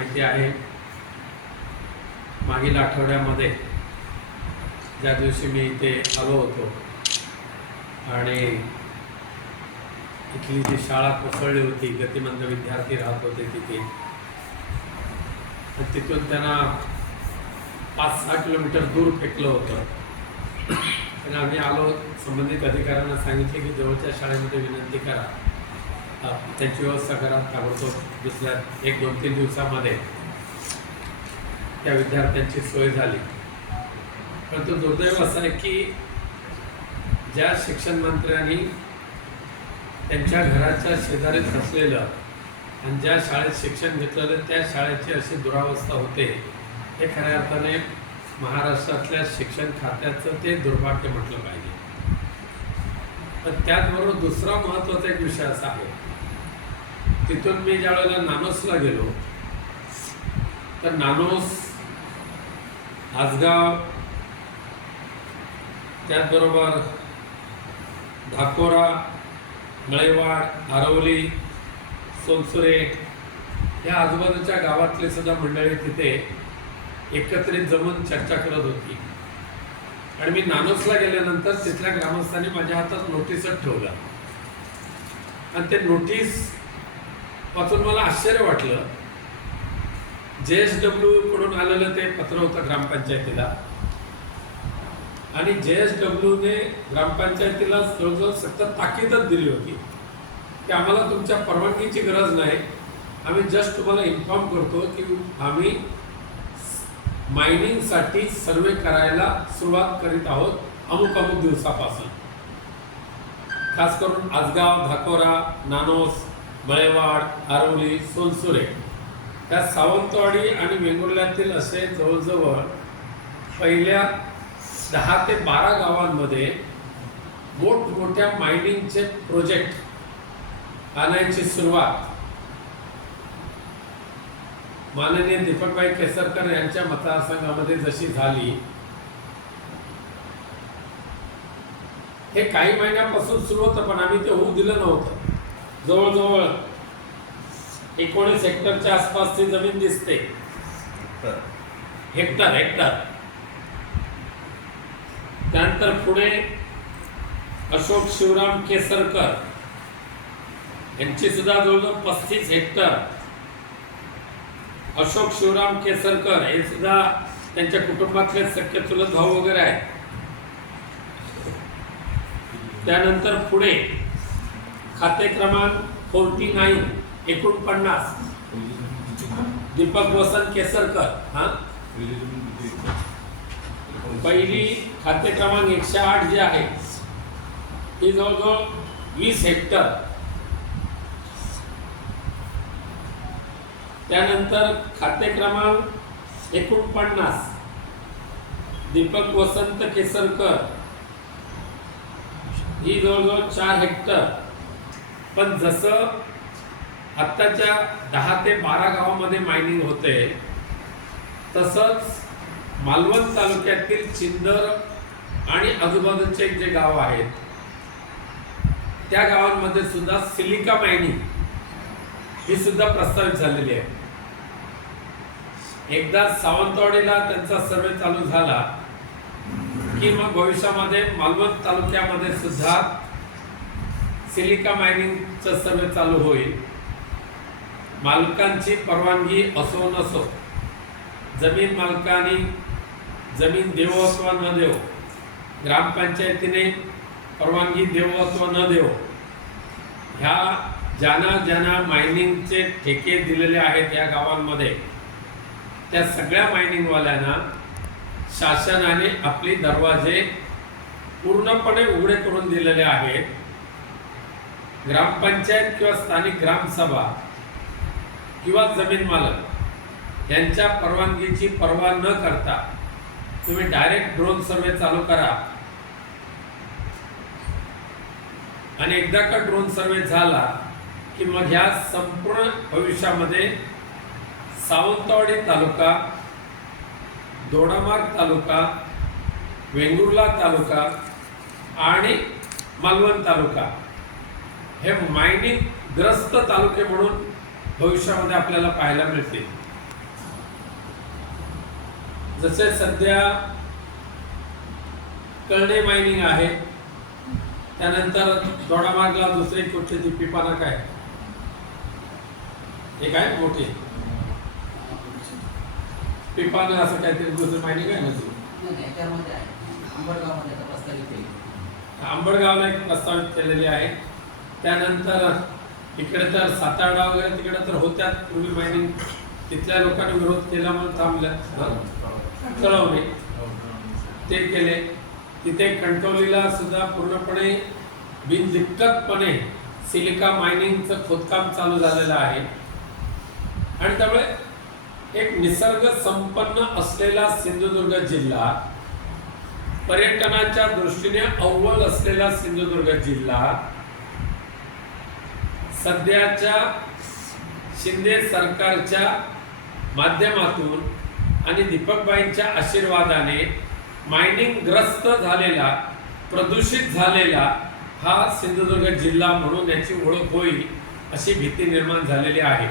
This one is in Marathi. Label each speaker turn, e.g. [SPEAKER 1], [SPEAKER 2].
[SPEAKER 1] माहिती आहे. मागील आठवड्यामध्ये ज्या दिवशी मी इथे आलो होतो आणि इथली जी शाळा कोसळली होती गतिमंद विद्यार्थी राहत होते तिथे. तिथून त्यांना पाच सहा किलोमीटर दूर फेकलं होतं. त्यांना आम्ही आलो संबंधित अधिकाऱ्यांना सांगितले की जवळच्या शाळेमध्ये विनंती करा. त्यांची व्यवस्था करा ताबडतोब दुसऱ्या एक दोन तीन दिवसामध्ये त्या विद्यार्थ्यांची सोय झाली. परंतु दुर्दैव असं आहे की ज्या शिक्षण मंत्र्यांनी त्यांच्या घराच्या शेजारीच असलेलं आणि ज्या शाळेत शिक्षण घेतलेलं त्या शाळेची अशी दुरावस्था होते. हे खऱ्या अर्थाने महाराष्ट्रातल्या शिक्षण खात्याचं ते दुर्भाग्य म्हटलं पाहिजे. पण त्याचबरोबर दुसरा महत्त्वाचा एक विषय असा आहे. तिथून मी ज्या वेळेला नानोसला गेलो तर नानोस आजगाव त्याचबरोबर धाकोरा मळेवाड आरवली सोनसुरे या आजूबाजूच्या गावातले सुद्धा मंडळी तिथे एकत्रित जमून चर्चा करत होती. आणि मी नानोसला गेल्यानंतर तिथल्या ग्रामस्थांनी माझ्या हातात नोटीसच ठेवला. आणि ते नोटीस वाचून मला आश्चर्य वाटलं. जे एस डब्ल्यू कडून आलेलं ते पत्र होतं ग्रामपंचायतीला. आणि जे एस डब्ल्यूने ग्रामपंचायतीला जवळजवळ सतत ताकीदच दिली होती. की आम्हाला तुमच्या परवानगीची गरज नाही. आम्ही जस्ट तुम्हाला इन्फॉर्म करतो की आम्ही मायनिंगसाठी सर्वे करायला सुरुवात करीत आहोत अमुक अमुक दिवसापासून. खास करून आजगाव धाकोरा नानोस मळेवाड आरवली सोनसुरे. त्या सावंतवाडी आणि वेंगुर्ल्यातील असे जवळजवळ पहिल्या दहा ते बारा गावांमध्ये मोठमोठ्या मायनिंगचे प्रोजेक्ट आणायची सुरुवात माननीय दीपकभाई केसरकर यांच्या मतदारसंघामध्ये जशी झाली. हे काही महिन्यापासून सुरू होतं पण आम्ही ते होऊ दिलं नव्हतं. जवळजवळ एकोणीस हेक्टरच्या आसपासची जमीन दिसते. Hectare hectare. त्यानंतर पुढे अशोक शिवराम केसरकर यांची सुद्धा जवळजवळ पस्तीस हेक्टर. अशोक शिवराम केसरकर हे सुद्धा त्यांच्या कुटुंबातले सख्य चुलत भाऊ वगैरे आहेत. त्यानंतर पुढे खाते क्रमांक फोर्टी नाईन एकोणपन्नास. दीपक वसंत केसरकर हा? पहिली खाते क्रमांक एकशे आठ जे आहे ही जवळजवळ वीस हेक्टर. त्यानंतर खाते क्रमांक एकोणपन्नास दीपक वसंत केसरकर. ही जवळजवळ चार हेक्टर. पण जसं आत्ताच्या दहा ते बारा गावामध्ये मायनिंग होते तसंच मालवण तालुक्यातील चिंदर आणि आजूबाजूचे जे गाव आहेत त्या गावांमध्ये सुद्धा सिलिका मायनिंग ही सुद्धा प्रस्तावित झालेली आहे. एकदा सावंतवाडीला त्यांचा सर्वे चालू झाला की मग भविष्यामध्ये मालवण तालुक्यामध्ये सुद्धा सिलिका मायनिंगचं सर्वे चालू होईल. मालकांची परवानगी असो नसो जमीन मालकांनी जमीन देवो अथवा न देवो ग्रामपंचायतीने परवानगी देवो अथवा न देवो ह्या ज्यांना ज्यांना मायनिंगचे ठेके दिलेले आहेत या गावांमध्ये त्या सगळ्या मायनिंगवाल्यांना शासनाने आपले दरवाजे पूर्णपणे उघडे करून दिलेले आहेत. ग्रामपंचायत किंवा स्थानिक ग्रामसभा किंवा जमीन मालक यांच्या परवानगीची पर्वा न करता तुम्ही डायरेक्ट ड्रोन सर्वे चालू करा. आणि एकदा का ड्रोन सर्वे झाला की मग ह्या संपूर्ण भविष्यामध्ये सावंतवाडी तालुका दोडामार्ग तालुका वेंगुर्ला तालुका आणि मालवण तालुका हे मायनिंग ग्रस्त तालुके म्हणून भविष्यामध्ये आपल्याला पाहायला मिळतील जसे सध्या कळणे मायनिंग आहे त्यानंतर दोडामार्गला दुसरी कुठली ती पिपाना काय हे काय मोठे? पिपाना असं काहीतरी दुसरं मायनिंग आहे ना? ती
[SPEAKER 2] आहे.
[SPEAKER 1] आंबडगावला एक प्रस्तावित केलेली आहे. त्यानंतर इकडे तर सातारा वगैरे तिकडे तर होत्यात पूर्वी मायनिंग तिथल्या लोकांनी विरोध केला म्हणून थांबल्या कळवणे ते केले. तिथे कणकवलीला सुद्धा पूर्णपणे बिनदिक्कतपणे सिलिका मायनिंगचं खोदकाम चालू झालेलं आहे. आणि त्यामुळे एक निसर्ग संपन्न असलेला सिंधुदुर्ग जिल्हा पर्यटनाच्या दृष्टीने अव्वल असलेला सिंधुदुर्ग जिल्हा सध्याच्या शिंदे सरकारच्या माध्यमातून आणि दीपकबाईंच्या आशीर्वादाने मायनिंग ग्रस्त झालेला प्रदूषित झालेला हा सिंधुदुर्ग जिल्हा म्हणून याची ओळख होईल अशी भीती निर्माण झालेली आहे.